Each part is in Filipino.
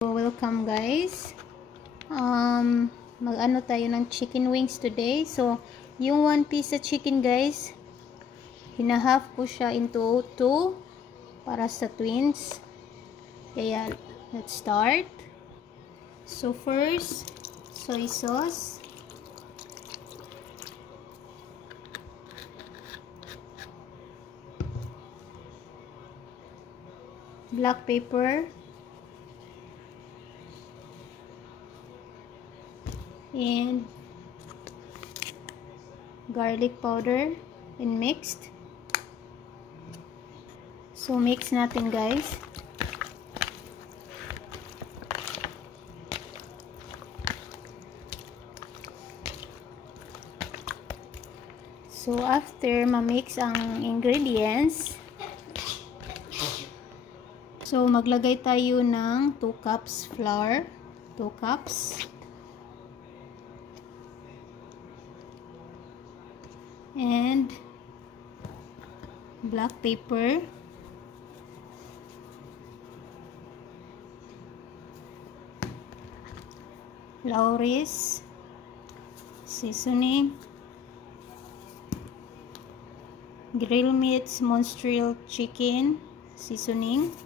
Welcome guys. Mag-ano tayo ng chicken wings today. So, yung 1 piece sa chicken guys, hinahaf ko siya into 2 para sa twins. Kaya, let's start. So, first, soy sauce. Black pepper. And garlic powder and mixed. So mix natin guys. So after ma-mix ang ingredients, so maglagay tayo ng 2 cups flour, 2 cups. And black pepper, Lawry's seasoning, Grill Meats Montreal chicken seasoning,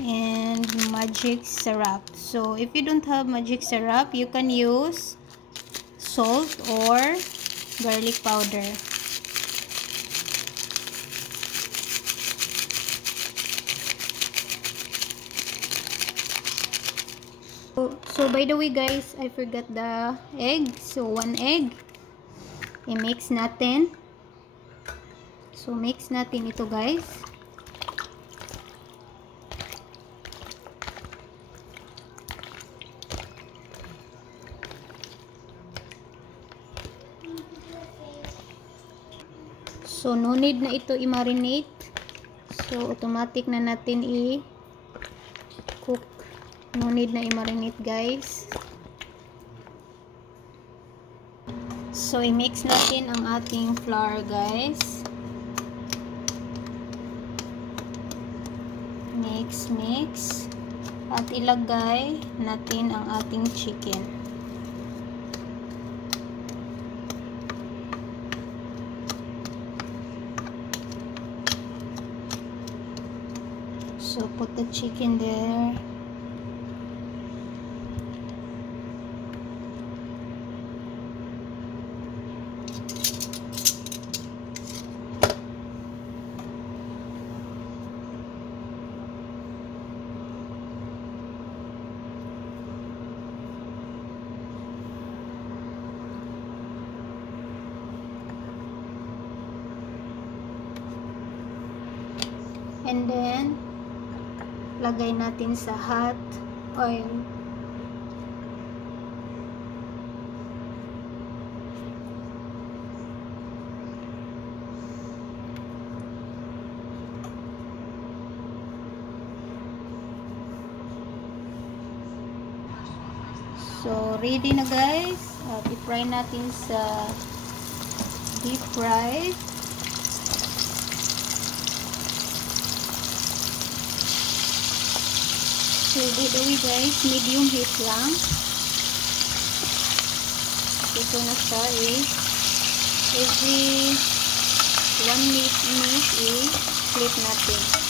and magic syrup. So if you don't have magic syrup, you can use salt or garlic powder. So by the way guys, I forgot the egg. So 1 egg. I-mix natin. So mix natin ito guys. So, no need na ito i-marinate. So, automatic na natin i-cook. No need na i-marinate, guys. So, i-mix natin ang ating flour, guys. Mix, mix. At ilagay natin ang ating chicken. So put the chicken there. And then lagay natin sa hot oil. So ready na guys. I-fry natin sa deep fry. So, by the way guys, medium heat lang. Ito na siya every 1 minute i-flip natin.